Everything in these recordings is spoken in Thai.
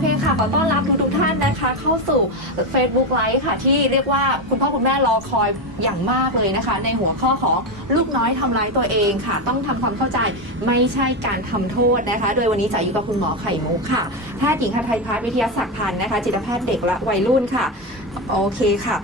เคค่ะขอต้อนรับทุกๆท่านนะคะ เข้าสู่ Facebook Live ค่ะ ที่เรียกว่าคุณพ่อคุณแม่รอคอยอย่างมากเลยนะคะ ในหัวข้อของลูกน้อยทำร้ายตัวเองค่ะ ต้องทำความเข้าใจไม่ใช่การทำโทษนะคะ โดยวันนี้จะอยู่กับคุณหมอไข่มุกค่ะแพทย์หญิงคไทยพัฒน์วิทยาศักดิ์พันธ์นะคะ จิตแพทย์เด็กและวัยรุ่นค่ะ โอเคค่ะ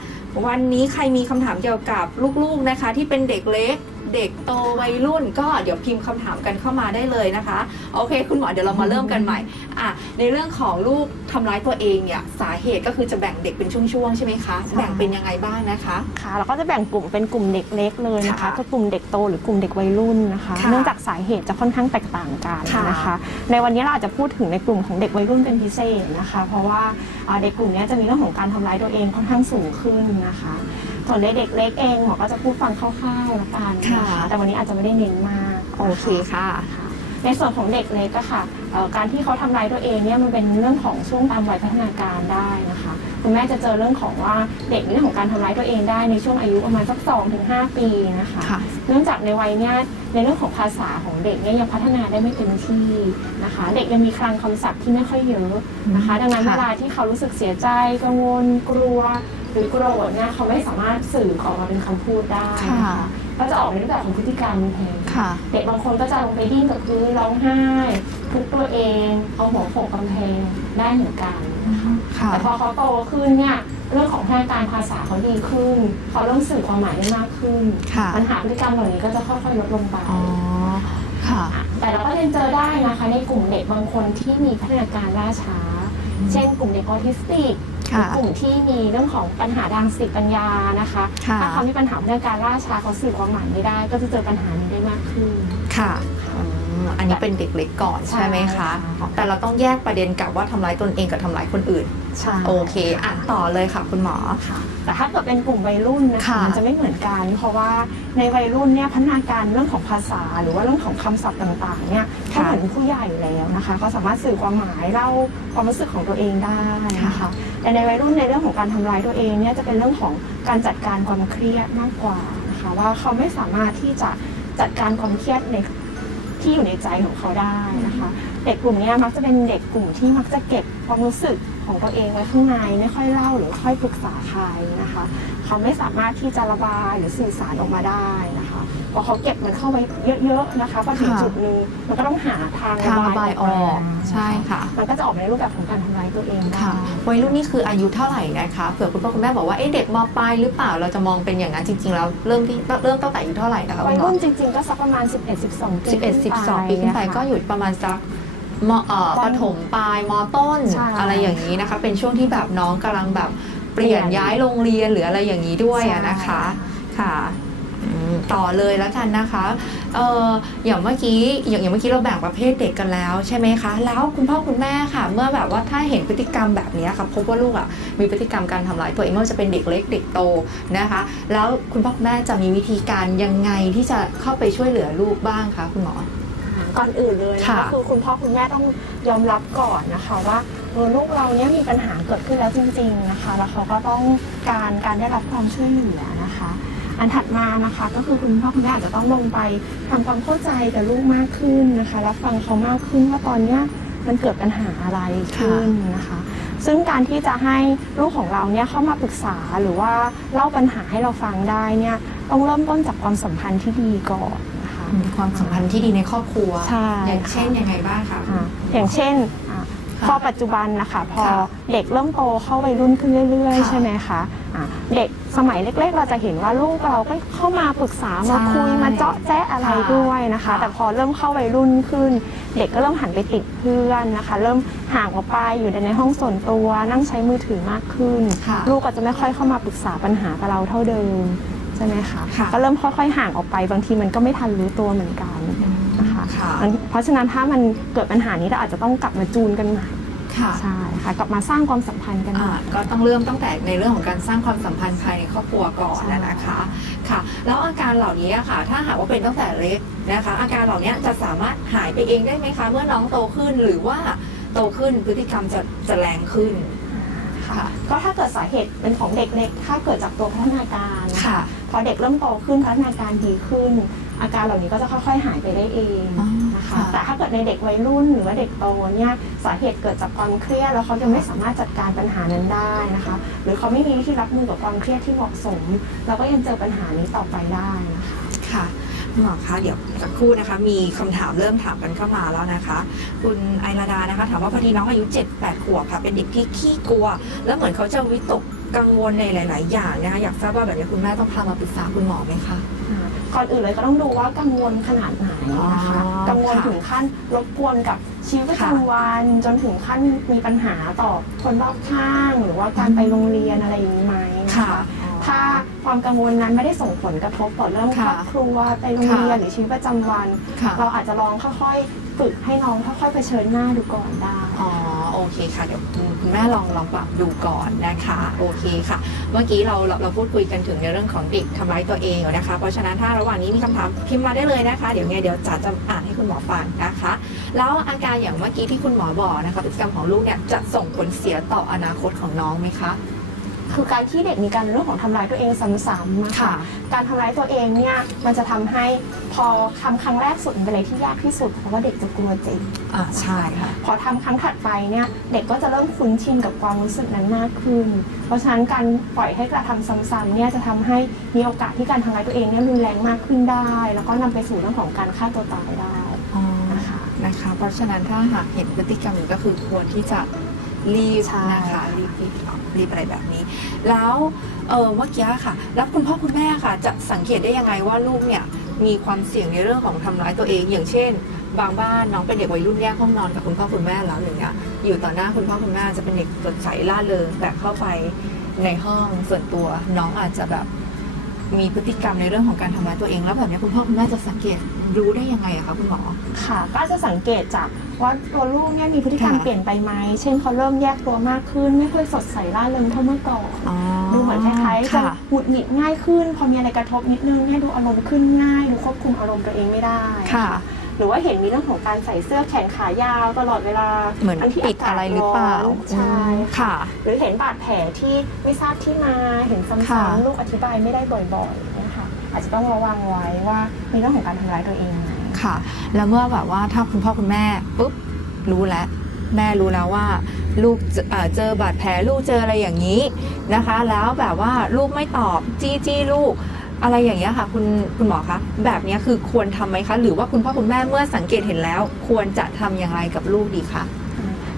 วันนี้ใครมีคำถามเกี่ยวกับลูกๆนะคะ ที่เป็นเด็กเล็ก เด็กโตวัยรุ่น ก็เดี๋ยวพิมพ์คำถามกันเข้ามาได้เลยนะคะ โอเค คุณหมอเดี๋ยวเรามาเริ่มกันใหม่อะในเรื่องของลูกทำร้ายตัวเองเนี่ยสาเหตุก็คือจะแบ่งเด็กเป็นช่วงๆใช่ไหมคะค่ะแบ่งเป็นยังไงบ้างนะคะ ค่ะเราก็จะแบ่งกลุ่มเป็นกลุ่มเด็กเล็กเลยนะคะค่ะก็กลุ่มเด็กโตหรือกลุ่มเด็กวัยรุ่นนะคะ ค่ะเนื่องจากสาเหตุจะค่อนข้างแตกต่างกันค่ะนะคะในวันนี้เราอาจจะพูดถึงในกลุ่มของเด็กวัยรุ่นเป็นพิเศษนะคะ เพราะว่าอ่าเด็กกลุ่มนี้จะมีเรื่องของการทำร้ายตัวเองค่อนข้างสูงขึ้นนะคะ ส่วนในเด็กเล็กเองหมอก็จะพูดฟังคร่าวๆละกันนะคะแต่วันนี้อาจจะไม่ได้เน้นมากโอเคค่ะค่ะ ในส่วนของเด็กเล็กก็ค่ะเอ่อการที่เขาทำร้ายตัวเองเนี่ยมันเป็นเรื่องของช่วงตามวัยพัฒนาการได้นะคะคุณแม่จะเจอเรื่องของว่าเด็กมีเรื่องของการทำร้ายตัวเองได้ในช่วงอายุประมาณสัก2-5ถึง5ปีนะคะ ค่ะ เนื่องจากในวัยเนี้ยในเรื่องของภาษาของเด็กเนี่ยยังพัฒนาได้ไม่เต็มที่นะคะ เด็กยังมีคลังคำศัพท์ที่ไม่ค่อยเยอะนะคะ ดังนั้นค่ะ เวลาที่เขารู้สึกเสียใจกังวลกลัว หรือโกรธเนี่ยเขาไม่สามารถสื่อออกมาเป็นคำพูดได้ค่ะก็จะออกในรูปแบบของพฤติกรรมแทนค่ะเด็กบางคนก็จะลงไปดิ้นกับพื้นร้องไห้ทุบตัวเองเอาหัวโขกกำแพงได้เหมือนกันนะคะค่ะแต่พอเขาโตขึ้นเนี่ยเรื่องของพัฒนาการภาษาเขาดีขึ้นเขาเริ่มสื่อความหมายได้มากขึ้นค่ะปัญหาพฤติกรรมเหล่านี้ก็จะค่อยๆลดลงไปอ๋อค่ะแต่เราก็ยังเจอได้นะคะในกลุ่มเด็กบางคนที่มีพัฒนาการล่าช้า เช่นกลุ่มเด็กออทิสติกหรือค่ะ กลุ่มที่มีเรื่องของปัญหาทางสติปัญญานะคะค่ะถ้าเขามีปัญหาพัฒนาการล่าช้าเขาสื่อความหมายไม่ได้ ก็จะเจอปัญหานี้ได้มากขึ้นค่ะ อืมอันนี้เป็นเด็กเล็กก่อนใช่ไหมคะใช่ค่ะแต่เราต้องแยกประเด็นกับว่าทำร้ายตนเองกับทำร้ายคนอื่นใช่โอเคอะต่อเลยค่ะคุณหมอค่ะแต่ถ้าเกิดเป็นกลุ่มวัยรุ่นนะคะค่ะมันจะไม่เหมือนกัน เพราะว่าในวัยรุ่นเนี่ยพัฒนาการเรื่องของภาษา หรือว่าเรื่องของคำศัพท์ต่างๆเนี่ยเขาเหมือนผู้ใหญ่แล้วนะคะเขาสามารถสื่อความหมายเล่าความรู้สึกของตัวเองได้นะคะแต่ในวัยรุ่นในเรื่องของการทำร้ายตัวเองเนี่ยจะเป็นเรื่องของการจัดการความเครียดมากกว่านะคะว่าเขาไม่สามารถที่จะจัดการความเครียดใน ที่อยู่ในใจของเขาได้นะคะ เด็กกลุ่มเนี้ยมักจะเป็นเด็กกลุ่มที่มักจะเก็บความรู้สึกของตัวเองไว้ข้างในไม่ค่อยเล่าหรือค่อยปรึกษาใครนะคะ เขาไม่สามารถที่จะระบายหรือสื่อสารออกมาได้นะคะพอเขาเก็บมันเข้าไว้เยอะๆนะคะพอถึงค่ะจุดหนึงมันก็ต้องหาทางทางระบายออกมาใช่ค่ะ มันก็จะออกมาในรูปแบบของการทำร้ายตัวเองได้ค่ะวัยรุ่นนี่คืออายุเท่าไหร่นะคะเผื่อคุณพ่อคุณแม่บอกว่าเอ๊ะเด็กมปลายหรือเปล่าเราจะมองเป็นอย่างนั้นจริงๆแล้วเริ่มที่เริ่มตั้งแต่อายุเท่าไหร่นะคะวัคุยณหมอรุ่นจริงๆก็สักประมาณ 11-12ปีสิบเอ็ดสิบสองปีขึ้นไปก็อยู่ประมาณสัก มเอ่อปฐมปลายมต้นใช่ อะไรอย่างนี้นะคะ เป็นช่วงที่แบบน้องกำลังแบบเปลี่ยนเปลี่ยนย้ายโรงเรียนหรืออะไรอย่างนี้ด้วยอะใช่นะคะ ค่ะอืมต่อเลยแล้วกันนะคะเอ่ออย่างเมื่อกี้อย่างอย่างเมื่อกี้เราแบ่งประเภทเด็กกันแล้วใช่ไหมคะ แล้วคุณพ่อคุณแม่ค่ะ เมื่อแบบว่าถ้าเห็นพฤติกรรมแบบนี้ค่ะพบว่าลูกอะมีพฤติกรรมการทำร้ายตัวเองไม่ว่าจะเป็นเด็กเล็กเด็กโตนะคะ แล้วคุณพ่อคุณแม่จะมีวิธีการยังไงที่จะเข้าไปช่วยเหลือลูกบ้างคะคุณหมอ ก่อนอื่นเลยนะค่ะ ก็คือคุณพ่อคุณแม่ต้องยอมรับก่อนนะคะว่าเออลูกเราเนี่ยมีปัญหาเกิดขึ้นแล้วจริง ๆนะคะ แล้วเขาก็ต้องการการได้รับความช่วยเหลือนะคะ อันถัดมานะคะก็คือคุณพ่อคุณแม่อาจจะต้องลงไปทำความเข้าใจกับลูกมากขึ้นนะคะรับฟังเขามากขึ้นว่าตอนเนี้ยมันเกิดปัญหาอะไรขึ้นนะคะ ซึ่งการที่จะให้ลูกของเราเนี่ยเข้ามาปรึกษาหรือว่าเล่าปัญหาให้เราฟังได้เนี่ยต้องเริ่มต้นจากความสัมพันธ์ที่ดีก่อนนะ คะความสัมพันธ์ที่ดีในครอบครัว ใช่ อย่างค่ะเช่นยังไงบ้างคะ อ่าอย่างเช่นอ่าค่ะพอปัจจุบันนะคะ พอค่ะเด็กเริ่มโตเข้าวัยรุ่นขึ้นเรื่อย ค่ะๆ ใช่ไหมคะอ่าเด็กสมัยเล็กๆ เราจะเห็นว่าลูกเราก็เข้ามาปรึกษามาใช่คุยมาเจาะแจ๊ะอะไรค่ะด้วยนะคะ ค่ะแต่พอเริ่มเข้าวัยรุ่นขึ้น เด็กก็เริ่มหันไปติดเพื่อนนะคะ เริ่มห่างออกไปอยู่ในห้องส่วนตัวนั่งใช้มือถือมากขึ้น ค่ะ ลูกก็จะไม่ค่อยเข้ามาปรึกษาปัญหากับเราเท่าเดิมใช่ไหมคะค่ะ ก็เริ่มค่อยๆห่างออกไปบางทีมันก็ไม่ทันรู้ตัวเหมือนกันนะคะค่ะอันเพราะฉะนั้นถ้ามันเกิดปัญหานี้เราอาจจะต้องกลับมาจูนกันใหม่ค่ะใช่ค่ะกลับมาสร้างความสัมพันธ์กันใหอ่าม่ ก็ต้องเริ่มตั้งแต่ในเรื่องของการสร้างความสัมพันธ์ภายในครอบครัวก่อนใช่นะนะคะค่ะ แล้วอาการเหล่านี้อะค่ะ ถ้าหากว่าเป็นตั้งแต่เล็กนะคะ อาการเหล่านี้จะสามารถหายไปเองได้ไหมคะ เมื่อน้องโตขึ้นหรือว่าโตขึ้นพฤติกรรมจะจะแรงขึ้น ค่ะ ก็ถ้าเกิดสาเหตุเป็นของเด็กเล็ก ถ้าเกิดจากตัวพัฒนาการนค่ะ พอเด็กเริ่มโตขึ้นพัฒนาการดีขึ้น อาการเหล่านี้ก็จะค่อยๆหายไปได้เองอ๋อนะคะค่ะแต่ถ้าเกิดในเด็กวัยรุ่นหรือว่าเด็กโตเนี่ยสาเหตุเกิดจากความเครียดแล้วเขาจะไม่สามารถจัดการปัญหานั้นได้นะคะ หรือเขาไม่มีวิธีรับมือกับความเครียดที่เหมาะสม เราก็ยังเจอปัญหานี้ต่อไปได้นะคะค่ะคุณ หมอคะเดี๋ยวสักครู่นะคะ มีคำถามเริ่มถามกันเข้ามาแล้วนะคะ คุณไอราดานะคะ ถามว่าพอดีน้องอายุ 7-8 ขวบค่ะ เป็นเด็กที่ขี้กลัว แล้วเหมือนเขาจะวิตกกังวลในหลาย ๆ อย่างนะคะอยากทราบว่าแบบนี้คุณแม่ต้องพามาปรึกษาคุณหมอไหมคะอ่าก่อนอื่นเลยก็ต้องดูว่ากังวลขนาดไหนนะคะอ๋อกังวลค่ะถึงขั้นรบกวนกับชีวิตประค่ะจำวัน จนถึงขั้นมีปัญหาต่อคนรอบข้าง หรือว่าการไปโรงเรียนอะไรอย่างนี้ไหมนะคะ ถ้าความกังวลนั้นไม่ได้ส่งผลกระทบต่อเรื่องคค่ะรอบครัวไปโรงเรียนค่ะหรือชีวิตประจำวัน ค่ะ เราอาจจะลองค่อยๆฝึกให้น้องค่อยๆเผชิญหน้าดูก่อนได้ อ๋อโอเคค่ะเดี๋ยวคุณแม่ลองลองปรับดูก่อนนะคะโอเคค่ะ เมื่อกี้เราเราเราพูดคุยกันถึงในเรื่องของเด็กทำร้ายตัวเองนะคะ เพราะฉะนั้นถ้าระหว่างนี้มีคำถามพิมพ์มาได้เลยนะคะ เดี๋ยวไงเดี๋ยวจ๋าจะอ่านให้คุณหมอฟังนะคะ แล้วอาการอย่างเมื่อกี้ที่คุณหมอบอกนะคะพฤติกรรมของลูกเนี่ยจะส่งผลเสียต่ออนาคตของน้องไหมคะ คือการที่เด็กมีการเรื่องของทำร้ายตัวเองซ้ำๆนะคะการทำร้ายตัวเองเนี่ยมันจะทำให้พอทำครั้งแรกสุดมันเป็นอะไรที่ยากที่สุดเพราะว่าเด็กจะกลัวเจ็บอ่าใช่ค่ะพอทำครั้งถัดไปเนี่ยเด็กก็จะเริ่มคุ้นชินกับความรู้สึกนั้นมากขึ้น เพราะฉะนั้นการปล่อยให้กระทำซ้ำๆเนี่ยจะทำให้มีโอกาสที่การทำร้ายตัวเองเนี่ยรุนแรงมากขึ้นได้ แล้วก็นำไปสู่เรื่องของการฆ่าตัวตายได้อ๋อนะคะนะคะ เพราะฉะนั้นถ้าหากเห็นพฤติกรรมนี้ก็คือควรที่จะ รีบใช่ นะคะรีบรีบรีบอะไรแบบนี้ แล้วเออเมื่อกี้ค่ะ แล้วคุณพ่อคุณแม่ค่ะ จะสังเกตได้ยังไงว่าลูกเนี่ยมีความเสี่ยงในเรื่องของทำร้ายตัวเอง อย่างเช่น บางบ้านน้องเป็นเด็กวัยรุ่นแยกห้องนอนกับคุณพ่อคุณแม่แล้วอย่างเงี้ยอยู่ต่อหน้าคุณพ่อคุณแม่จะเป็นเด็กสดใสล่าเริงแต่เข้าไปในห้องส่วนตัวน้องอาจจะแบบ มีพฤติกรรมในเรื่องของการทำร้ายตัวเอง แล้วแบบเนี้ยคุณพ่อคุณแม่จะสังเกตรู้ได้ยังไงอะคะคุณหมอ ค่ะ ก็จะสังเกตจากว่าตัวลูกเนี่ยมีพฤติกรรมค่ะ เปลี่ยนไปไหม เช่นเขาเริ่มแยกตัวมากขึ้น ไม่ค่อยสดใสร่าเริงเท่าเมื่อก่อน ดูเหมือนคล้ายๆจะค่ะหงุดหงิดง่ายขึ้น พอมีอะไรกระทบนิดนึงเนี่ยดูอารมณ์ขึ้นง่าย ดูควบคุมอารมณ์ตัวเองไม่ได้ ค่ะ หรือว่าเห็นมีเรื่องของการใส่เสื้อแขนขายาวตลอดเวลาเหมือนทั้งที่ปิดอะไรหรือเปล่ากศร้อนใช่ค่ะ หรือเห็นบาดแผลที่ไม่ทราบที่มาเห็นค่ะซ้ำๆลูกอธิบายไม่ได้บ่อยๆนะคะอาจจะต้องระวังไว้ว่ามีเรื่องของการทำร้ายตัวเองไหมค่ะ แล้วเมื่อแบบว่าถ้าคุณพ่อคุณแม่ปุ๊บรู้แล้วแม่รู้แล้วว่าลูกเจอเอ่อเจอบาดแผลลูกเจออะไรอย่างนี้นะคะ แล้วแบบว่าลูกไม่ตอบจี้จี้ลูก อะไรอย่างเงี้ยค่ะคุณคุณหมอคะแบบเนี้ยคือควรทำไหมคะ หรือว่าคุณพ่อคุณแม่เมื่อสังเกตเห็นแล้ว ควรจะทำอย่างไรกับลูกดีคะ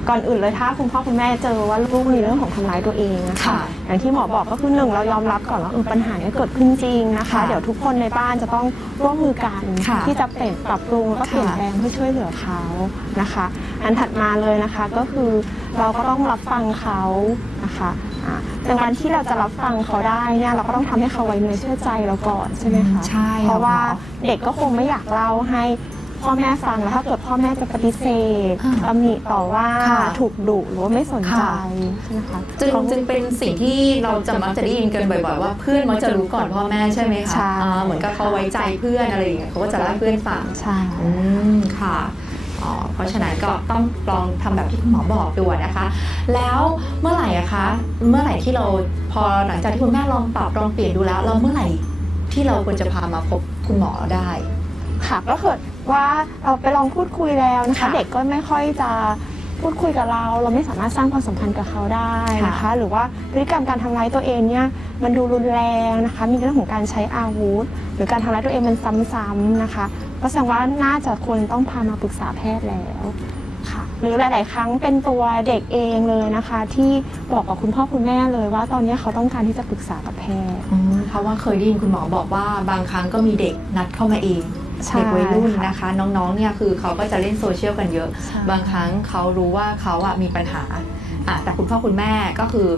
ก่อนอื่นเลยถ้าคุณพ่อคุณแม่เจอว่าลูกมีเรื่องของทำร้ายตัวเองนะคะค่ะอย่างที่หมอบอกก็คือหนึ่งเรายอมรับก่อนว่าเออปัญหาเนี้เกิดขึ้นจริงนะคะ ค่ะเดี๋ยวทุกคนในบ้านจะต้องร่วมมือกันค่ะที่จะเปลี่ยนปรับปรุงแล้วก็เปลี่ยนค่ะแปลงเพื่อช่วยเหลือเขานะคะ อันถัดมาเลยนะคะก็คือเราก็ต้องรับฟังเขานะคะอ่า ในวันที่เราจะรับฟังเขาได้เนี่ยเราก็ต้องทำให้เขาไว้เนื้อเชื่อใจเราก่อนใช่ไหมคะใช่เพราะว่าหมอเด็กก็คงไม่อยากเล่าให้พ่อแม่ฟังแล้วถ้าเกิดพ่อแม่จะปฏิเสธอ่าตำหนิต่อว่าค่ะถูกดุหรือว่าไม่สนใจค่ะใช่ไหมคะจึงเขาจึงเป็นสิ่งที่เราจะมักจะได้ยินกันบ่อยๆว่าเพื่อนมักจะรู้ก่อนพ่อแม่ใช่ไหมคะใช่อ่าเหมือนกับเขาไว้ใจเพื่อนอะไรอย่างเงี้ยเขาก็จะเล่าให้เพื่อนฟังใช่อืมค่ะอ๋อ เพราะฉะนั้นก็ต้องลองทำแบบที่คุณหมอบอกดูนะคะ แล้วเมื่อไหร่อะคะ เมื่อไหร่ที่เราพอหลังจากที่คุณแม่ลองปรับลองเปลี่ยนดูแล้วเราเมื่อไหร่ที่เราควรจะพามาพบคุณหมอได้ค่ะก็เกิดว่าเราไปลองพูดคุยแล้วนะคะค่ะเด็กก็ไม่ค่อยจะพูดคุยกับเรา เราไม่สามารถสร้างความสัมพันธ์กับเขาได้นะคะค่ะหรือว่าพฤติกรรมการทำร้ายตัวเองเนี่ยมันดูรุนแรงนะคะ มีเรื่องของการใช้อาวุธ หรือการทำร้ายตัวเองมันซ้ำๆนะคะ ก็แสดงว่าน่าจะควรต้องพามาปรึกษาแพทย์แล้วค่ะ หรือหลาย ๆ ครั้งเป็นตัวเด็กเองเลยนะคะ ที่บอกกับคุณพ่อคุณแม่เลยว่าตอนนี้เขาต้องการที่จะปรึกษากับแพทย์อืมเพราะว่าเคยได้ยินคุณหมอบอกว่าบางครั้งก็มีเด็กนัดเข้ามาเองใช่เด็กวัยรุ่นค่ะนะคะ น้องๆเนี่ยคือเขาก็จะเล่นโซเชียลกันเยอะ บางครั้งเขารู้ว่าเขาอะมีปัญหาอะแต่คุณพ่อคุณแม่ก็คือ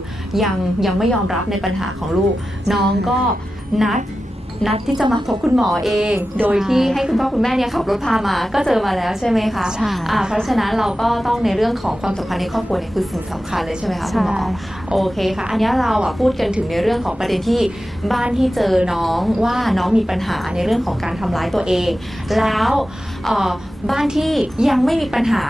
ยังยังไม่ยอมรับในปัญหาของลูก น้องก็นัด นัดที่จะมาพบคุณหมอเอง โดยที่ให้คุณพ่อคุณแม่เนี่ยขับรถพามาก็เจอมาแล้วใช่ไหมคะใช่อ่าเพราะฉะนั้นเราก็ต้องในเรื่องของความสัมพันธ์ในครอบครัวเนี่ยคือสิ่งสำคัญเลยใช่ไหมคะคุณใช่หมอค่ะโอเคค่ะ อันนี้เราอะพูดกันถึงในเรื่องของประเด็นที่บ้านที่เจอน้องว่าน้องมีปัญหาในเรื่องของการทำร้ายตัวเอง แล้วเอ่อบ้านที่ยังไม่มีปัญหา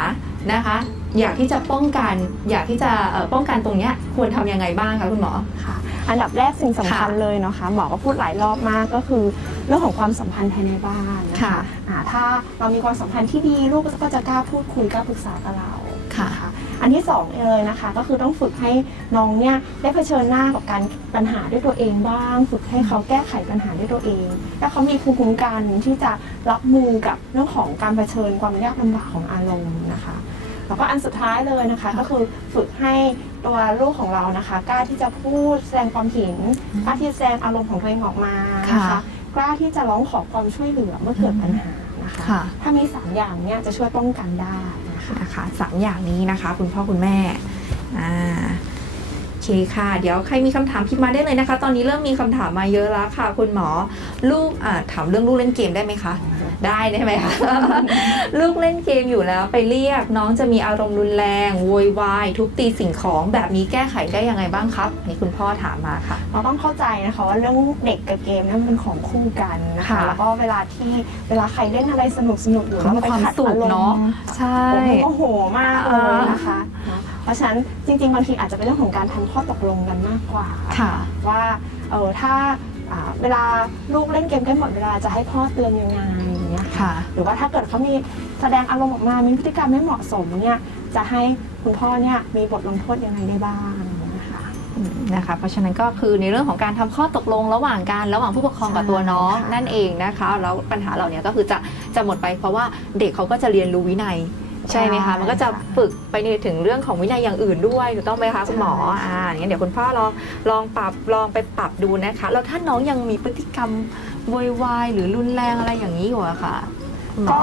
นะคะ อยากที่จะป้องกัน อยากที่จะเอ่อป้องกันตรงเนี้ยควรทำยังไงบ้างคะคุณหมอค่ะ อันดับแรกสิ่งสำคัญค่ะเลยเนาะคะหมอก็พูดหลายรอบมากก็คือ เรื่องของความสัมพันธ์ภายในบ้านนะค่ะคะอ่าถ้าเรามีความสัมพันธ์ที่ดีลูกก็จะกล้าพูดคุยกล้าปรึกษากับเราค่ะนอันที่สองเลยนะคะก็คือต้องฝึกให้น้องเนี่ยได้เผชิญหน้ากับการปัญหาด้วยตัวเองบ้าง ฝึกให้เขาแก้ไขปัญหาด้วยตัวเอง แล้วเขามีภูมิคุ้มกันที่จะรับมือกับเรื่องของการเผชิญความยากลำบากของอารมณ์นะคะ แล้วก็อันสุดท้ายเลยนะคะ ก็คือฝึกให้ตัวลูกของเรานะคะ กล้าที่จะพูดแสดงความเห็นกล้าที่จะแสดงอารมณ์ของตัวเองออกมานะคะค่ะกล้าที่จะร้องขอความช่วยเหลือเมื่อเกิดปัญหานะคะค่ะถ้ามีสามอย่างเนี่ยจะช่วยป้องกันได้นะคะนะคะสามอย่างนี้นะคะ คุณพ่อคุณแม่อ่าโอ เคค่ะ เดี๋ยวใครมีคำถามพิมพ์มาได้เลยนะคะ ตอนนี้เริ่มมีคำถามมาเยอะแล้วค่ะ คุณหมอ ลูกอ่าถามเรื่องลูกเล่นเกมได้ไหมคะ ได้ได้ไหมคะลูกเล่นเกมอยู่แล้ว ไปเรียกน้องจะมีอารมณ์รุนแรงโวยวายทุบตีสิ่งของแบบนี้แก้ไขได้ยังไงบ้างครับอันนี้คุณพ่อถามมาค่ะเราต้องเข้าใจนะคะว่าเรื่องเด็กกับเกมเนี่ยมันเป็นของคู่กันนะคะค่ะแล้วก็เวลาที่เวลาใครเล่นอะไรสนุกสนุกๆอยู่เขามีไปความขัดสุขอรมณ์เนอะใช่โอ้โหโมโหมากเลยนะคะเนอะเพ ราะฉะนั้นจริง ๆ บางทีอาจจะเป็นเรื่องของการทำข้อตกลงกันมากกว่าค่ะ ว่าเออถ้าอ่าเวลาลูกเล่นเกมใกล้หมดเวลาจะให้พ่อเตือนยังไงอย่างเงี้ยค่ะค่ะ หรือว่าถ้าเกิดเขามีแสดงอารมณ์ออกมา มีพฤติกรรมไม่เหมาะสมเนี่ยจะให้คุณพ่อเนี่ยมีบทลงโทษยังไงได้บ้างนะคะอืมนะคะ เพราะฉะนั้นก็คือในเรื่องของการทำข้อตกลงระหว่างการระหว่างผู้ปกครองกับตัวน้องใช่ค่ะนั่นเองนะคะ แล้วปัญหาเหล่านี้ก็คือจะจะหมดไปเพราะว่าเด็กเขาก็จะเรียนรู้วินัย ใช่ไหมคะ มันก็จะฝึกไปในถึงเรื่องของวินัยอย่างอื่นด้วยถูกต้องไหมคะคุณหมออ่าอย่างนั้นเดี๋ยวคุณพ่อลองลองปรับลองไปปรับดูนะคะ แล้วถ้าน้องยังมีพฤติกรรมโวยวายหรือรุนแรงอะไรอย่างนี้อยู่อะค่ะคุณหมก็อ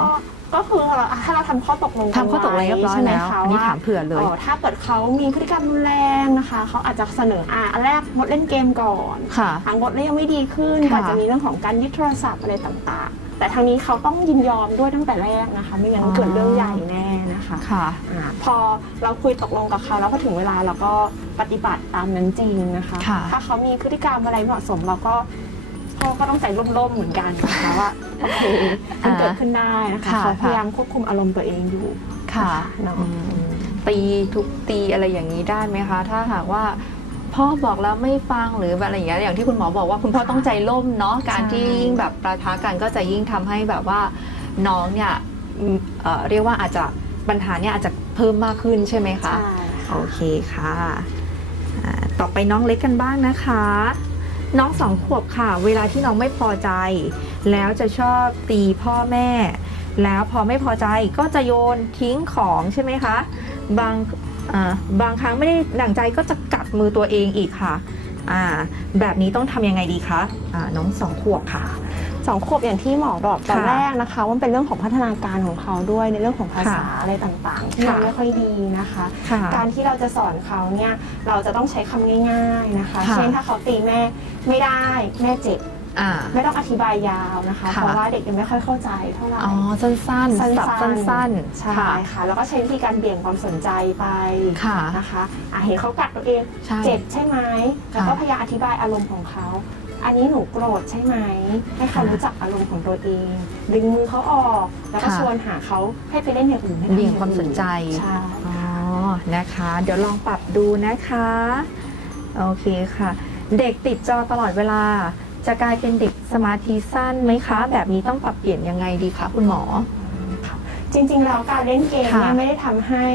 ก็คือเราถ้าเราทำข้อตกลงกันทำข้อตกลงเรียบร้อยใช่ไหมแล้วคะอันนี้ว่าถามเผื่อเลยอ๋อถ้าเกิดเขามีพฤติกรรมรุนแรงนะคะเขาอาจจะเสนออะอันแรกงดเล่นเกมก่อนค่ะทางงดแล้วยังไม่ดีขึ้นค่ะ ก็จะมีเรื่องของการยึดโทรศัพท์อะไรต่างๆ แต่ทางนี้เขาต้องยินยอมด้วยตั้งแต่แรกนะคะ ไม่งั้นเกิดเรื่องใหญ่แน่นะคะค่ะ อ่าพอเราคุยตกลงกับเขาแล้วพอถึงเวลาเราก็ปฏิบัติตามนั้นจริงนะคะ ค่ะ ถ้าเขามีพฤติกรรมอะไรเหมาะสมเราก็พ่อก็ต้องใจร่มๆเหมือนกันนะคะว่าโอเคมันเกิดขึ้นได้นะคะค่ะเขาพยายามควบคุมอารมณ์ตัวเองอยู่ค่ะเนาะอืมตีทุบตีอะไรอย่างนี้ได้ไหมคะ ถ้าหากว่า พ่อบอกแล้วไม่ฟังหรือแบบอะไรอย่างเงี้ยอย่างที่คุณหมอบอกว่าคุณพ่อต้องใจล่มเนาะการที่ยิ่งแบบประทะกันก็จะยิ่งทำให้แบบว่าน้องเนี่ยอืมเอ่อเรียกว่าอาจจะปัญหาเนี่ยอาจจะเพิ่มมากขึ้นใช่ไหมคะ ใช่โอค่ะเคค่ะอ่าต่อไปน้องเล็กกันบ้างนะคะ น้องสองขวบค่ะ เวลาที่น้องไม่พอใจ แล้วจะชอบตีพ่อแม่ แล้วพอไม่พอใจก็จะโยนทิ้งของใช่ไหมคะ บางอ่า บางครั้งไม่ได้ดั่งใจก็จะกัดมือตัวเองอีกค่ะอ่าแบบนี้ต้องทำยังไงดีคะอ่าน้องสองขวบค่ะสองขวบอย่างที่หมอบอกตอนค่ะแรกนะคะว่ามันเป็นเรื่องของพัฒนาการของเขาด้วยในเรื่องของภาษาค่ะอะไรต่างๆที่ยังค่ะไม่ค่อยดีนะคะค่ะการที่เราจะสอนเขาเนี่ยเราจะต้องใช้คำง่าย ๆนะคะค่ะเช่นถ้าเขาตีแม่ไม่ได้แม่เจ็บ อ่า ไม่ต้องอธิบายยาวนะคะ ค่ะ เพราะว่าเด็กยังไม่ค่อยเข้าใจเท่าไหร่ อ๋อ สั้นๆสับสั้นๆใช่ค่ะแล้วก็ใช้วิธีการเบี่ยงความสนใจไปค่ะ นะคะอะเห็นเขากัดตัวเอง ใช่ เจ็บใช่ไหมแล้วก็ค่ะพยายามอธิบายอารมณ์ของเขา อันนี้หนูโกรธใช่ไหม ให้เขาค่ะรู้จักอารมณ์ของตัวเอง ดึงมือเขาออก แล้วก็ค่ะ ชวนหาเขาให้ไปเล่นอย่างอื่นให้ทำเบี่ยงความสนใจ ใช่ อ๋อ นะคะ เดี๋ยวลองปรับดูนะคะ โอเคค่ะ เด็กติดจอตลอดเวลา จะกลายเป็นเด็กสมาธิสั้นไหมคะ แบบนี้ต้องปรับเปลี่ยนยังไงดีคะคุณหมอ จริงๆแล้วการเล่นเกมเนี่ยค่ะไม่ได้ทำให้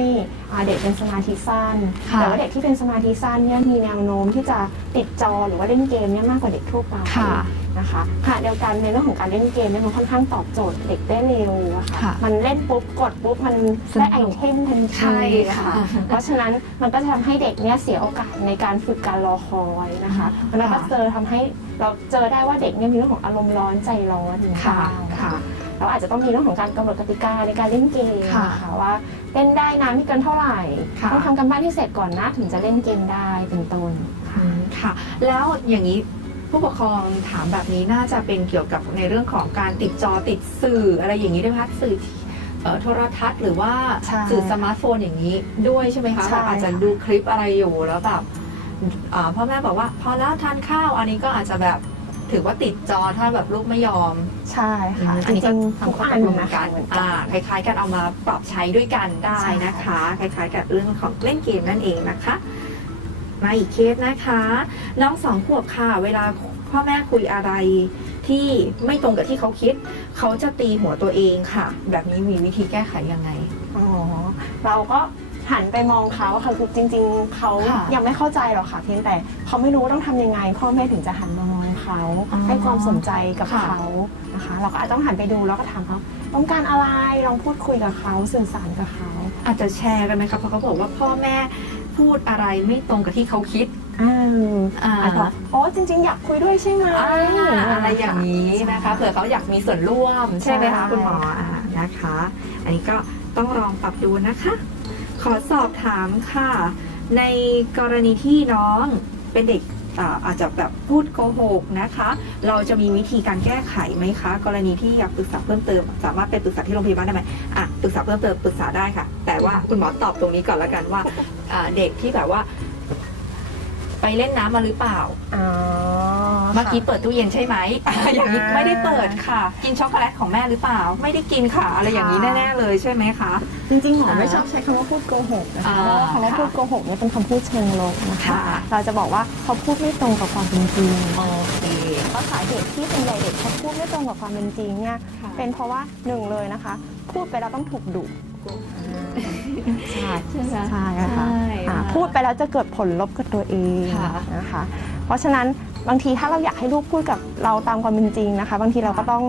อ่าเด็กเป็นสมาธิสั้น ค่ะ แต่ว่าเด็กที่เป็นสมาธิสั้นเนี่ยมีแนวโน้มที่จะติดจอหรือว่าเล่นเกมเนี่ยมากกว่าเด็กทั่วไป ค่ะ นะคะขณะเดียวกันในเรื่องของการเล่นเกมเนี่ยมันค่อนข้างตอบโจทย์เด็กได้เร็วอะค่ะ ค่ะมันเล่นปุ๊บกดปุ๊บมันสนุได้กไอเทมทันทีใช่ค่ะ เพราะฉะนั้นมันก็จะทำให้เด็กเนี่ยเสียโอกาสในการฝึกการรอคอยนะคะมันก็เจอทำให้เราเจอได้ว่าเด็กเนี่ยมีเรื่องของอารมณ์ร้อนใจร้อนอยู่ค่ะบ้างค่ะ เราอาจจะต้องมีเรื่องของการกำหนดกติกาในการเล่นเกมค่ะนะคะว่าเล่นได้นานไม่เกินเท่าไหร่ค่ะ ต้องทำกันบ้านที่เสร็จก่อนนะถึงจะเล่นเกมได้เป็นต้น อืมค่ะ แล้วอย่างนี้ ผู้ปกครองถามแบบนี้น่าจะเป็นเกี่ยวกับในเรื่องของการติดจอติดสื่ออะไรอย่างนี้ด้วยไหมคะสื่อเอ่อโทรทัศน์หรือว่าใช่สื่อสมาร์ทโฟนอย่างนี้ด้วยใช่ไหมคะใช่แบบอาจจะค่ะดูคลิปอะไรอยู่แล้วแบบอ่าพ่อแม่บอกว่าพอแล้วทานข้าวอันนี้ก็อาจจะแบบถือว่าติดจอถ้าแบบลูกไม่ยอม ใช่ค่ะอันนี้ก็จริงๆทุกทำข้ออัตนกลงนะคะกันเหมือนกัอ่านคล้ายๆกันเอามาปรับใช้ด้วยกันได้นะคะ คล้ายๆกับเรื่องของเล่นเกมนั่นเองนะคะ มาอีกเคสนะคะ น้องสองขวบค่ะ เวลาพ่อแม่คุยอะไรที่ไม่ตรงกับที่เขาคิด เขาจะตีหัวตัวเองค่ะ แบบนี้มีวิธีแก้ไขยังไง อ๋อ เราก็หันไปมองเขาค่ะคือจริง ๆ เขาค่ะยังไม่เข้าใจหรอกค่ะเพียงแต่เขาไม่รู้ว่าต้องทำยังไง พ่อแม่ถึงจะหันมามองเขาอ๋อให้ความสนใจกับค่ะ เขานะคะ เราก็อาจต้องหันไปดูแล้วก็ถามเขาต้องการอะไรลองพูดคุยกับเขาสื่อสารกับเขา อาจจะแชร์กันไหมคะเพราะเขาบอกว่าพ่อแม่ พูดอะไรไม่ตรงกับที่เขาคิดอ่าอ่า อาจจะโอ้จริง ๆ อยากคุยด้วยใช่ไหมอ่าอะไรอย่างนี้นะคะเผื่อเขาอยากมีส่วนร่วมใช่ไหมคะคุณหมออ่านะคะ อันนี้ก็ต้องลองปรับดูนะคะ ขอสอบถามค่ะ ในกรณีที่น้องเป็นเด็ก อาจจะแบบพูดโกหกนะคะ เราจะมีวิธีการแก้ไขไหมคะ กรณีที่อยากปรึกษาเพิ่มเติม สามารถไปปรึกษาที่โรงพยาบาลได้ไหมอะปรึกษาเพิ่มเติมปรึกษาได้ค่ะ แต่ว่าคุณหมอตอบตรงนี้ก่อนละกันว่าเด็กที่แบบว่า ไปเล่นน้ำมาหรือเปล่า อ๋อเมื่อกี้เปิดตู้เย็นใช่ไหมอย่างนี้ไม่ได้เปิดค่ะ กินช็อกโกแลตของแม่หรือเปล่า ไม่ได้กินค่ะ อะไรอย่างนี้แน่ๆเลยใช่ไหมคะ จริงๆหมอไม่อ่าชอบใช้คำว่าพูดโกหกนะคะอ่าเพราะว่าคำว่าค่ะพูดโกหกเนี่ยเป็นคำพูดเชิงลบนะคะ ค่ะ เราจะบอกว่าเขาพูดไม่ตรงกับความเป็นจริงโอเคเพราะสาเหตุที่เป็นใหญ่เด็กเขาพูดไม่ตรงกับความเป็นจริงเนี่ย เป็นเพราะว่าหนึ่งเลยนะคะ พูดไปแล้วต้องถูกดุ ใช่ใช่ไหมใช่ค่ะใช่อ่าพูดไปแล้วจะเกิดผลลบกับตัวเองค่ะ นะคะ เพราะฉะนั้นบางทีถ้าเราอยากให้ลูกพูดกับเราตามความเป็นจริงนะคะ บางทีเราก็ต้อง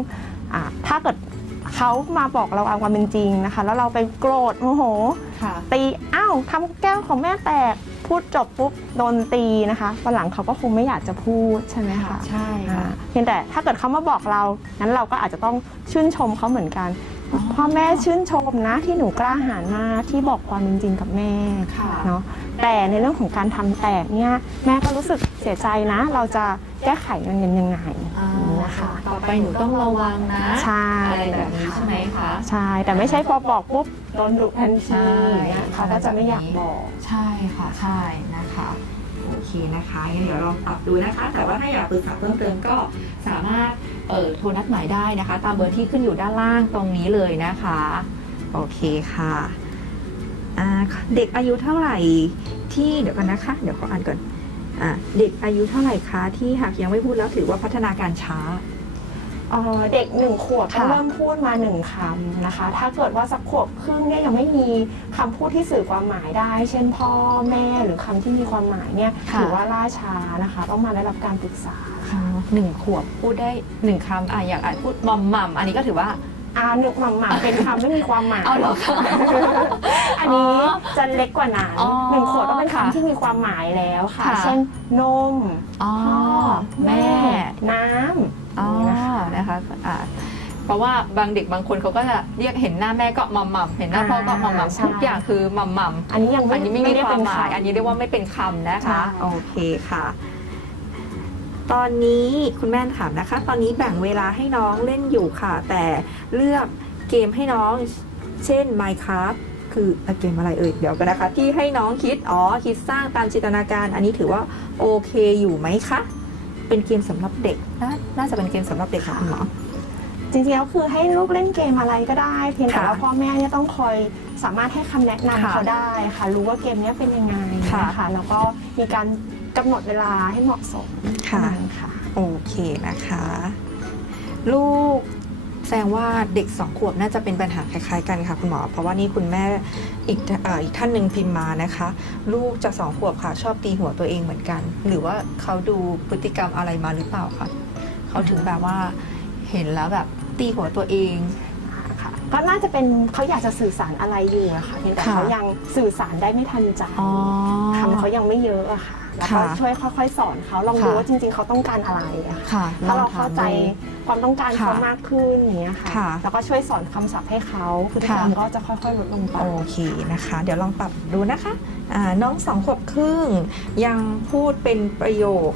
อาถ้าเกิดเขามาบอกเราตามความเป็นจริงนะคะ แล้วเราไปโกรธโมโห ค่ะ ตีอ้าวทำแก้วของแม่แตกพูดจบปุ๊บโดนตีนะคะวันหลังเขาก็คงไม่อยากจะพูดใช่ไหมคะ ใช่อ่าค่ะเพียงแต่ถ้าเกิดเขามาบอกเรานั้นเราก็อาจจะต้องชื่นชมเขาเหมือนกันอ๋อ พ่อแม่ชื่นชมนะที่หนูกล้าหาญมากที่บอกความเป็นจริงกับแม่ค่ะ เนาะแต่ในเรื่องของการทำแตกเนี่ยแม่ก็รู้สึกเสียใจนะ เราจะแก้ไขมันยังไงอ่านะคะ ต่อไปหนูต้องระวังนะใช่อะไรแบบนี้ใช่ไหมคะ ใช่ แต่ไม่ใช่พอบอกปุ๊บโดนดุทันใช่ทีอย่างเงี้ยเขาก็จะไม่อยากบอก ใช่ค่ะใช่นะคะ โอเคนะคะงั้นเดี๋ยวลองปรับดูนะคะ แต่ว่าถ้าอยากปรึกษาเพิ่มเติมก็สามารถเอ่อโทรนัดหมายได้นะคะ ตามเบอร์ที่ขึ้นอยู่ด้านล่างตรงนี้เลยนะคะ โอเคค่ะเด็กอายุเท่าไหร่ที่เดี๋ยวกันนะคะ เดี๋ยวขออ่านก่อนอเด็กอายุเท่าไหร่คะที่หากยังไม่พูดแล้วถือว่าพัฒนาการช้า เอ่อเด็กหนึ่งขวบก็ค่ะ เริ่มพูดมาหนึ่งคำนะคะ ถ้าเกิดว่าสักขวบครึ่งเนี่ยยังไม่มีคำพูดที่สื่อความหมายได้ เช่นพ่อแม่หรือคำที่มีความหมายเนี่ยค่ะถือว่าล่าช้านะคะ ต้องมาได้รับการปรึกษาหนึ่งขวบพูดได้หนึ่งคำอะอย่างอ่านพูดมอมมัมอันนี้ก็ถือว่าอ่าหนึ่งหม่ำหม่ำเป็นคำไม่มีความหมาย เอาเหรอคะ อันนี้อ๋อจะเล็กกว่านั้นอ๋อหนึ่งขวบต้องเป็นค่ะคำที่มีความหมายแล้วค่ะ ค่ะ เช่นนม อ๋อพ่อ เพราะว่าบางเด็กบางคนเขาก็จะเรียกเห็นหน้าแม่ก็มัมมัมเห็นหน้าพ่อก็มัมมัมใช่ ทุกอย่างคือมัมมัมอันนี้ยังไม่อันนี้ไม่มีด้ความเป็นหมายำอันนี้เรียกว่าไม่เป็นคำนะคะใช่โอเคค่ะ ตอนนี้คุณแม่ถามนะคะ ตอนนี้แบ่งเวลาให้น้องเล่นอยู่ค่ะ แต่เลือกเกมให้น้อง เช่น Minecraft คือเกมอะไรเอ่ยเดี๋ยวกันนะคะ ที่ให้น้องคิดอ๋อคิดสร้างตามจินตนาการ อันนี้ถือว่าโอเคอยู่ไหมคะ เป็นเกมสำหรับเด็ก น่าน่าจะเป็นเกมสำหรับเด็กค่ะคุณหมอ จริงๆแล้วคือให้ลูกเล่นเกมอะไรก็ได้ เพียงแต่ค่ะว่าพ่อแม่เนี่ยต้องคอยสามารถให้คำแนะนำค่ะเขาได้ค่ะ รู้ว่าเกมเนี้ยเป็นยังไงค่ะนะคะแล้วก็มีการกำหนดเวลาให้เหมาะสมค่ะเท่านั้นค่ะโอเคนะคะ ลูกแสดงว่าเด็กสองขวบน่าจะเป็นปัญหาคล้ายๆกันค่ะคุณหมอ เพราะว่านี่คุณแม่อีกเอ่ออีกท่านหนึ่งพิมพ์มานะคะ ลูกจะสองขวบค่ะชอบตีหัวตัวเองเหมือนกัน หรือว่าเขาดูพฤติกรรมอะไรมาหรือเปล่าคะเขาถึงแบบว่าเห็นแล้วแบบ ตีหัวตัวเองค่ะก็น่าจะเป็นเขาอยากจะสื่อสารอะไรอยู่อะค่ะเพียงแต่ค่ะเขายังสื่อสารได้ไม่ทันใจอ๋อคำเขายังไม่เยอะอะค่ะแล้วก็ค่ะช่วยค่อย ๆ สอนเขาลองดูค่ะ ว่าจริง ๆเขาต้องการอะไรอะค่ะค่ะถ้าเราลองถมเข้าใจดู ความต้องการค่ะเขามากขึ้นอย่างเงี้ยค่ะค่ะแล้วก็ช่วยสอนคำศัพท์ให้เขาพฤติกรรมค่ะ ก็จะค่อยๆลดลงไป โอเคนะคะ เดี๋ยวลองปรับดูนะคะอ่าน้องสองขวบครึ่งยังพูดเป็นประโยค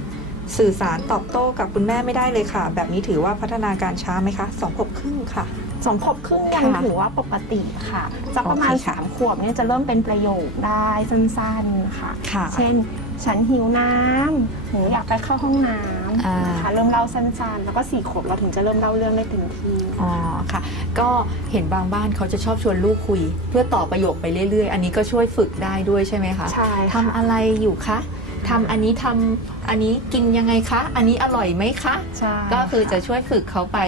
สื่อสารตอบโต้กับคุณแม่ไม่ได้เลยค่ะ แบบนี้ถือว่าพัฒนาการช้าไหมคะสองขวบครึ่งค่ะสองขวบครึ่งยังค่ะถือว่าปกติค่ะสักประมาณโอเคค่ะสามขวบเนี่ยจะเริ่มเป็นประโยคได้สั้นๆค่ะค่ะเช่นฉันหิวน้ำหนูอยากไปเข้าห้องน้อ่านะคะเริ่มเล่าสั้นๆ แล้วก็สี่ขวบเราถึงจะเริ่มเล่าเรื่องได้เต็มที่อ๋อค่ะ ก็เห็นบางบ้านเขาจะชอบชวนลูกคุย เพื่อต่อประโยคไปเรื่อยๆ อันนี้ก็ช่วยฝึกได้ด้วยใช่ไหมคะใช่ทำอะไรอยู่คะ ทำอันนี้ทำอันนี้กินยังไงคะ อันนี้อร่อยไหมคะ ใช่ ก็คือจะช่วยฝึกเขาไป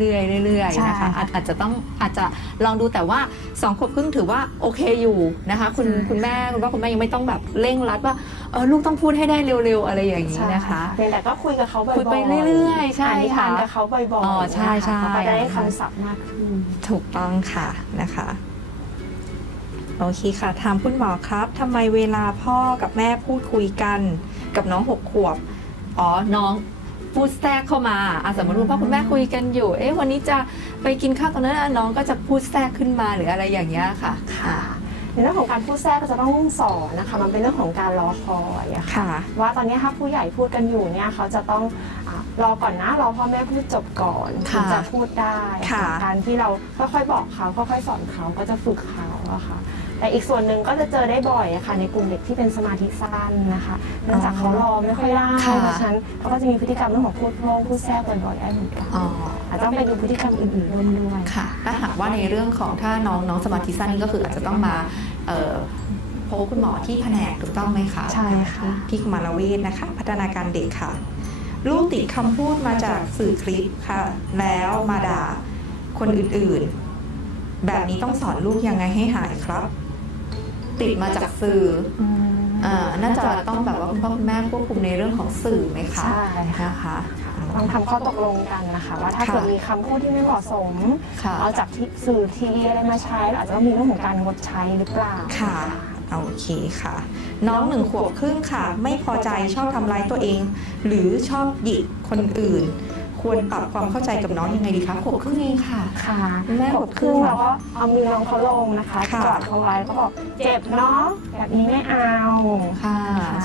เรื่อยๆเรื่อยๆนะคะใช่ค่ะอาจอาจจะต้องอาจจะลองดูแต่ว่าสองขวบครึ่งถือว่าโอเคอยู่นะคะคุณใช่คุณแม่คุณพ่อคุณแม่ยังไม่ต้องแบบเร่งรัดว่าเออลูกต้องพูดให้ได้เร็วๆอะไรอย่างนี้นะคะ เพียงแต่ก็คุยกับเขาบ่อยๆคุยไปเรื่อยๆใช่อ่านนิทานค่ะกับเขาบ่อยๆอ๋อใช่ใช่นะคะเขาก็จะได้คำศัพท์มากขึ้น ถูกต้องค่ะนะคะ โอเคค่ะถามคุณหมอครับทำไมเวลาพ่อกับแม่พูดคุยกันกับน้องหกขวบ อ๋อ น้องพูดแทรกเข้ามาอะสมมติว่าพ่อคุณแม่คุยกันอยู่ เอ๊ะ วันนี้จะไปกินข้าวตอนนั้นนะน้องก็จะพูดแทรกขึ้นมาหรืออะไรอย่างเงี้ยค่ะ ค่ะ ในเรื่องของการพูดแทรกก็จะต้องสอนนะคะ มันเป็นเรื่องของการรอคอยอะค่ะ ค่ะว่าตอนนี้ถ้าผู้ใหญ่พูดกันอยู่เนี่ยเขาจะต้องอารอก่อนนะรอพ่อแม่พูดจบก่อนถึงค่ะจะพูดได้ค่ะ การที่เราค่อยๆบอกเขาค่อยๆสอนเขาก็จะฝึกเขาอะค่ะ แต่อีกส่วนหนึ่งก็จะเจอได้บ่อยอะค่ะ ในกลุ่มเด็กที่เป็นสมาธิสั้นนะคะเนื่องจากเขารอไม่ค่อยได้ค่ะเพราะฉะนั้นเขาก็จะมีพฤติกรรมเรื่องของพูดโพร่งพูดแทรกบ่อยๆได้เหมือนกันอ๋ออาจจะต้องไปดูพฤติกรรมอื่นๆร่วมด้วยค่ะ ถ้าหากว่าในเรื่องของถ้าน้องน้องสมาธิสั้นนี่ก็คืออาจจะต้องมาเอ่อพบคุณหมอที่แผนกถูกต้องไหมคะใช่ค่ะพี่กุมารเวชนะคะ พัฒนาการเด็กค่ะ ลูกติดคำพูดมาจากสื่อคลิปค่ะ แล้วมาด่าคนอื่นๆ แบบนี้ต้องสอนลูกยังไงให้หายครับ ติดมาจากสื่ออ่าน่าจะต้องแบบว่าคุณพ่อคุณแม่ควบคุมในเรื่องของสื่อไหมคะใช่ค่ะ นะคะต้องทำข้อตกลงกันนะคะ ว่าถ้าค่ะเกิดมีคำพูดที่ไม่เหมาะสม ค่ะ เอาจากที่สื่อทีวีอะไรมาใช้อาจจะต้องมีเรื่องของการงดใช้หรือเปล่า ค่ะ โอเคค่ะ น้องหนึ่งขวบครึ่งค่ะ ไม่พอใจชอบทำร้ายตัวเอง หรือชอบหยิกคนอื่น ควรปรับความเข้าใจกับน้องยังไงดีคะขวบครึ่งเองค่ะ ค่ะแม่ขบครึ่งเราก็เอามือน้องเขาลงนะคะค่ะ กอดเขาไว้ก็บอกเจ็บเนาะแบบนี้ไม่เอาค่ะ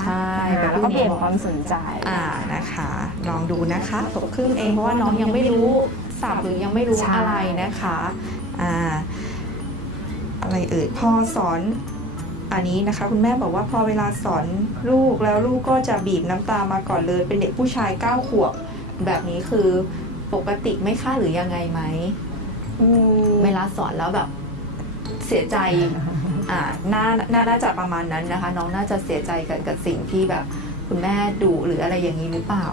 ใช่แล้วก็เปลี่ยนความสนใจอ่านะคะ ลองดูนะคะขวบครึ่งเองเพราะว่าน้องยังไม่รู้สับหรือยังไม่รู้ใช่อะไรนะคะอ่าอะไรเอ่ยพอสอนอันนี้นะคะ คุณแม่บอกว่าพอเวลาสอนลูกแล้วลูกก็จะบีบน้ำตามาก่อนเลยเป็นเด็กผู้ชายเก้าขวบ แบบนี้คือปกติไหม่ค่าหรือยังไงไหมอืมเวลาสอนแล้วแบบเสียใจ อ่าน่าน่าน่าจะประมาณนั้นนะคะ น้องน่าจะเสียใจกับกับสิ่งที่แบบคุณแม่ดุหรืออะไรอย่างนี้หรือเปล่า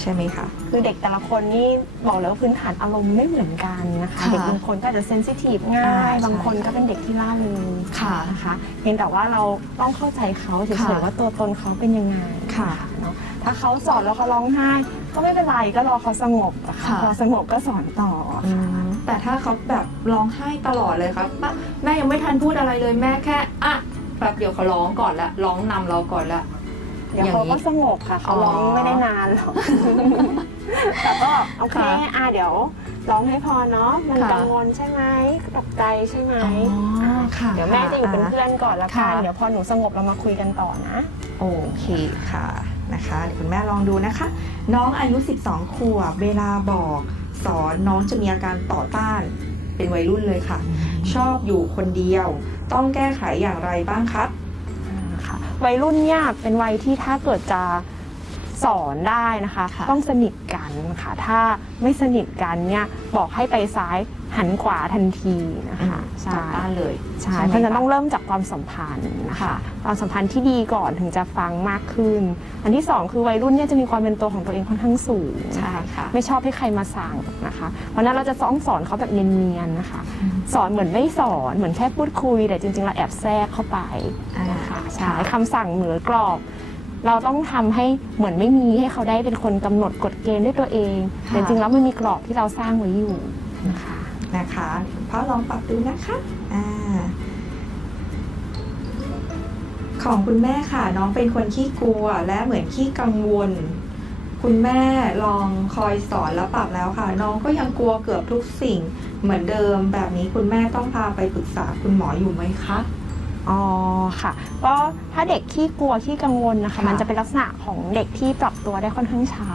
ใช่ไหมคะ คือเด็กแต่ละคนนี่บอกเลยว่าพื้นฐานอารมณ์ไม่เหมือนกันนะคะ ค่ะเด็กบางคนก็อาจจะเซนซิทีฟง่ายอ่าใช่บางคนก็เป็นเด็กที่ล่าเริงค่ะนะคะเพียงแต่ว่าเราต้องเข้าใจเขาเฉค่ะยๆว่าตัวตนเขาเป็นยังไงค่ะเนาะ ถ้าเขาสอนแล้วเขาร้องไห้ ก็ไม่เป็นไรก็รอเขาสงบอะค่ะค่ะ พอสงบก็สอนต่อออืมแต่ถ้าเขาแบบร้องไห้ตลอดเลยครับป้าแม่ยังไม่ทันพูดอะไรเลยแม่แค่อะแป๊บเดียวเขาร้องก่อนละร้องนำเราก่อนละ เดี๋ยวเขาก็สงบค่ะเขาร้องอ๋อไม่ได้นานหรอกแต่ก็โอเคค่ะอะเดี๋ยวร้องให้พอเนาะมันค่ะ กังวลใช่ไหมตกใจใช่ไหมอ๋อค่ะเดี๋ยวแม่จะอยู่เป็นเพื่อนก่อนละกันค่ะเดี๋ยวพอหนูสงบเรามาคุยกันต่อนะ โอเคค่ะ นะคะเดี๋ยวคุณแม่ลองดูนะคะ น้องอายุ 12 ขวบ เวลาบอกสอนน้องจะมีอาการต่อต้านเป็นวัยรุ่นเลยค่ะ ชอบอยู่คนเดียว ต้องแก้ไขอย่างไรบ้างครับ ค่ะวัยรุ่นเนี่ยเป็นวัยที่ถ้าเกิดจะ สอนได้นะคะ ค่ะต้องสนิทกันค่ะ ถ้าไม่สนิทกันเนี่ยบอกให้ไปซ้ายหันขวาทันทีนะคะใช่ต่อต้านเลยใช่ใช่ไหมเพราะฉะนั้นคะต้องเริ่มจากความสัมพันธ์นะคะค่ะ ความสัมพันธ์ที่ดีก่อนถึงจะฟังมากขึ้น อันที่สองคือวัยรุ่นเนี่ยจะมีความเป็นตัวของตัวเองค่อนข้างสูงใช่นะคะค่ะ ไม่ชอบให้ใครมาสั่งนะคะ เพราะฉะนั้นเราจะสอนสอนเขาแบบเนียนๆนะคะ อืม สอนเหมือนไม่สอนเหมือนแค่พูดคุยแต่จริงๆเราแอบแทรกเข้าไปอ่านะคะใช่คำสั่งเหนือกรอบ เราต้องทำให้เหมือนไม่มีให้เขาได้เป็นคนกำหนดกฎเกณฑ์ด้วยตัวเองค่ะ แต่จริงๆแล้วมันมีกรอบที่เราสร้างไว้อยู่นะคะ นะคะพ่อลองปรับดูนะคะอ่าของคุณแม่ค่ะ น้องเป็นคนขี้กลัวและเหมือนขี้กังวล คุณแม่ลองคอยสอนแล้วปรับแล้วค่ะ น้องก็ยังกลัวเกือบทุกสิ่งเหมือนเดิมแบบนี้คุณแม่ต้องพาไปปรึกษาคุณหมออยู่ไหมคะ อ๋อค่ะ ก็ถ้าเด็กที่กลัวที่กังวลนะคะ ค่ะมันจะเป็นลักษณะของเด็กที่ปรับตัวได้ค่อนข้างช้า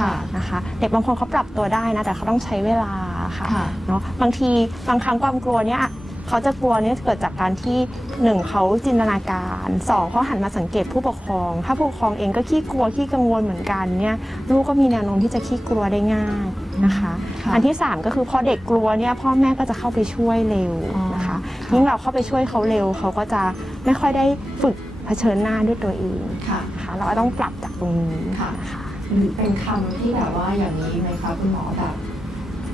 ค่ะนะคะ เด็กบางคนเขาปรับตัวได้นะแต่เขาต้องใช้เวลาค่ะค่ะ เนาะบางทีบางครั้งความกลัวเนี้ยเขาจะกลัวเนี่ยเกิดจากการที่หนึ่งเขาจินตนาการสองเขาหันมาสังเกตผู้ปกครอง ถ้าผู้ปกครองเองก็ขี้กลัวขี้กังวลเหมือนกันเนี่ยลูกก็มีแนวโน้มที่จะขี้กลัวได้ง่ายนะคะค่ะอันที่สามก็คือพอเด็กกลัวเนี่ยพ่อแม่ก็จะเข้าไปช่วยเร็วนะคะ ยิ่งเราเข้าไปช่วยเขาเร็ว เขาก็จะไม่ค่อยได้ฝึกเผชิญหน้าด้วยตัวเองค่ะ ค่ะเราก็ต้องปรับจากตรงนี้ค่ะ นะคะหรือเป็นคำที่แบบว่าอย่างนี้ไหมคะคุณหมอแบบ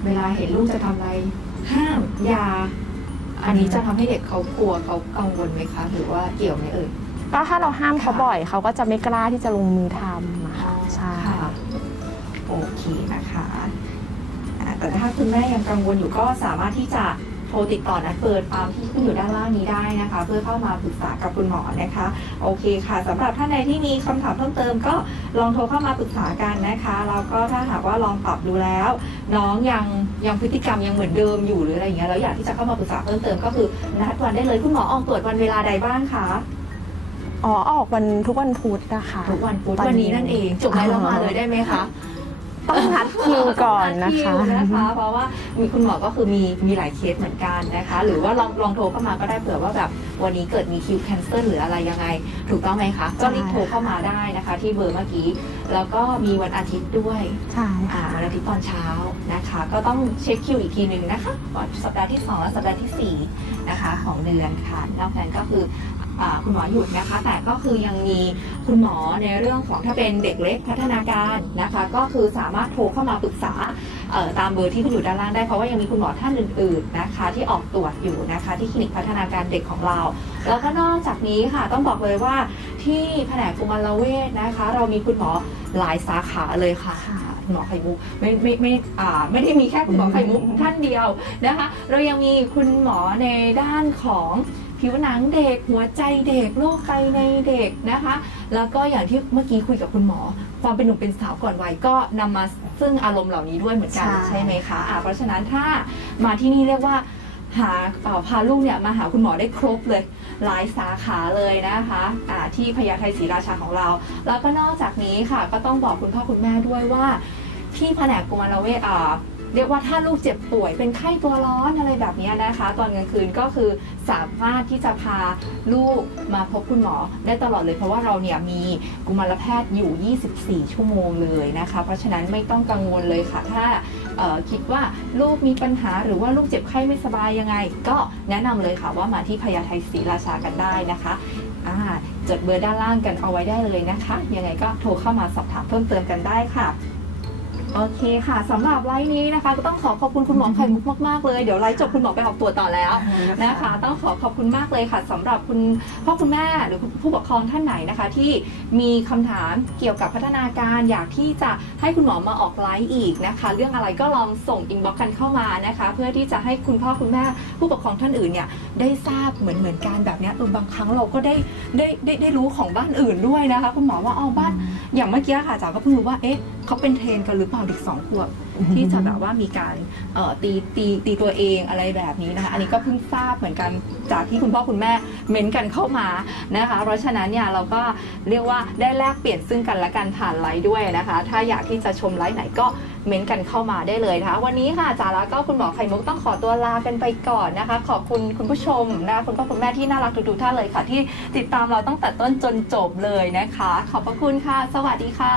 เวลาเห็นลูกจะทำอะไร ห้ามอยาอันนี้จะทำให้เด็กเขากลัวเขากังวลไหมคะ หรือว่าเกี่ยวไหมเอ่ย ก็ถ้าเราห้ามเขาค่ะ บ่อย เขาก็จะไม่กล้าที่จะลงมือทำอะค่ะใช่ ค่ะโอเคนะคะอ่าแต่ถ้าคุณแม่ยังกังวลอยู่ก็สามารถที่จะ โทรติดต่อนัดเปิดตามที่ขึ้นอยู่ด้านล่างนี้ได้นะคะ เพื่อเข้ามาปรึกษากับคุณหมอนะคะ โอเคค่ะสำหรับท่านใดที่มีคำถามเพิ่มเติมก็ลองโทรเข้ามาปรึกษากันนะคะแล้วก็ถ้าหากว่าลองปรับดูแล้ว น้องยังยังพฤติกรรมยังเหมือนเดิมอยู่หรืออะไรอย่างเงี้ยแล้วอยากที่จะเข้ามาปรึกษาเพิ่มเติมก็คือนัดวันได้เลยคุณหมอออกตรวจวันเวลาใดบ้างคะอ๋อออกวันทุกวันพุธนะคะ ทุกวันพุธตอนนี้วันนี้นั่นเองจบไลฟ์แล้วมาเลยได้ไหมคะ ต้องนัดคิวก่อนนะคิคะวนะคะเพราะว่ามีคุณหมอก็คือมีมีหลายเคสเหมือนกันนะคะ หรือว่าลองลองโทรเข้ามาก็ได้เผื่อว่าแบบวันนี้เกิดมีคิวแคนเซิลหรืออะไรยังไง ถูกต้องไหมคะ ก็รีบโทรเข้ามาได้นะคะ ที่เบอร์เมื่อกี้ แล้วก็มีวันอาทิตย์ด้วยใช่อ่าค่ะวันอาทิตย์ตอนเช้านะคะ ก็ต้องเช็คคิวอีกทีหนึ่งนะคะก่อนสัปดาห์ที่ 2 และสัปดาห์ที่ 4 นะคะ ของเดือนค่ะนอกนั้นก็คืออา คุณหมอหยุดนะคะ แต่ก็คือยังมีคุณหมอในเรื่องของถ้าเป็นเด็กเล็กพัฒนาการนะคะ ก็คือสามารถโทรเข้ามาปรึกษาตามเบอร์ที่ขึ้นอยู่ด้านล่างได้เพราะว่ายังมีคุณหมอท่านอื่น ๆนะคะ ที่ออกตรวจอยู่นะคะ ที่คลินิกพัฒนาการเด็กของเรา แล้วก็นอกจากนี้ค่ะต้องบอกเลยว่าที่แผนกกุมารเวชนะคะ เรามีคุณหมอหลายสาขาเลยค่ะคุณหมอไข่มุกไม่ไม่ไม่อ่าไม่ได้มีแค่คุณหมอไข่มุกท่านเดียวนะคะ เรายังมีคุณหมอในด้านของ ผิวหนังเด็ก หัวใจเด็กโรคไตในเด็กนะคะ แล้วก็อย่างที่เมื่อกี้คุยกับคุณหมอ ความเป็นหนุ่มเป็นสาวก่อนวัยก็นำมาซึ่งอารมณ์เหล่านี้ด้วยเหมือนกันใช่ ใช่ไหมคะอ่าเพราะฉะนั้นถ้ามาที่นี่เรียกว่า หาเอ่อพาลูกเนี่ยมาหาคุณหมอได้ครบเลย หลายสาขาเลยนะคะอ่าที่พญาไทศรีราชาของเรา แล้วก็นอกจากนี้ค่ะ ก็ต้องบอกคุณพ่อคุณแม่ด้วยว่า ที่แผนกกุมารเวชอ่า เรียกว่าถ้าลูกเจ็บป่วยเป็นไข้ตัวร้อนอะไรแบบนี้นะคะ ตอนกลางคืนก็คือสามารถที่จะพาลูกมาพบคุณหมอได้ตลอดเลย เพราะว่าเราเนี่ยมีกุมารแพทย์อยู่ 24 ชั่วโมงเลยนะคะ เพราะฉะนั้นไม่ต้องกังวลเลยค่ะ ถ้าคิดว่าลูกมีปัญหาหรือว่าลูกเจ็บไข้ไม่สบายยังไง ก็แนะนำเลยค่ะว่ามาที่พญาไทศรีราชากันได้นะคะจดเบอร์ด้านล่างกันเอาไว้ได้เลยนะคะ ยังไงก็โทรเข้ามาสอบถามเพิ่มเติมกันได้ค่ะ โอเคค่ะสำหรับไลฟ์นี้นะคะ ก็ต้องขอขอบคุณคุณหมอไข่มุกมากๆเลยเดี๋ยวไลฟ์จบคุณหมอไปออกตัวต่อแล้วนะคะ ต้องขอขอบคุณมากเลยค่ะสำหรับคุณพ่อคุณแม่หรือผู้ปกครองท่านไหนนะคะ ที่มีคำถามเกี่ยวกับพัฒนาการอยากที่จะให้คุณหมอมาออกไลฟ์อีกนะคะ เรื่องอะไรก็ลองส่งอินบ็อกซ์กันเข้ามานะคะ เพื่อที่จะให้คุณพ่อคุณแม่ผู้ปกครองท่านอื่นเนี่ยได้ทราบเหมือนเหมือนกันแบบนี้เออบางครั้งเราก็ได้ได้ได้ได้รู้ของบ้านอื่นด้วยนะคะ คุณหมอว่าอ๋อบ้านอย่างเมื่อกี้ค่ะจ๋าก็เพิ่งรู้ว่าเอ๊ะเขาเป็นเทรนกันหรือเปล่าเด็กสองขวบที่จะแบบว่ามีการเอ่อตีตีตีตัวเองอะไรแบบนี้นะคะ อันนี้ก็เพิ่งทราบเหมือนกันจากที่คุณพ่อคุณแม่เม้นกันเข้ามานะคะ เพราะฉะนั้นเนี่ยเราก็เรียกว่าได้แลกเปลี่ยนซึ่งกันและกันผ่านไลฟ์ด้วยนะคะ ถ้าอยากที่จะชมไลฟ์ไหนก็เม้นกันเข้ามาได้เลยนะคะ วันนี้ค่ะจ๋าแล้วก็คุณหมอไข่มุกต้องขอตัวลากันไปก่อนนะคะ ขอบคุณคุณผู้ชมนะคะคุณพ่อคุณแม่ที่น่ารักทุกๆท่านเลยค่ะ ที่ติดตามเราตั้งแต่ต้นจนจบเลยนะคะ ขอบพระคุณค่ะ สวัสดีค่ะ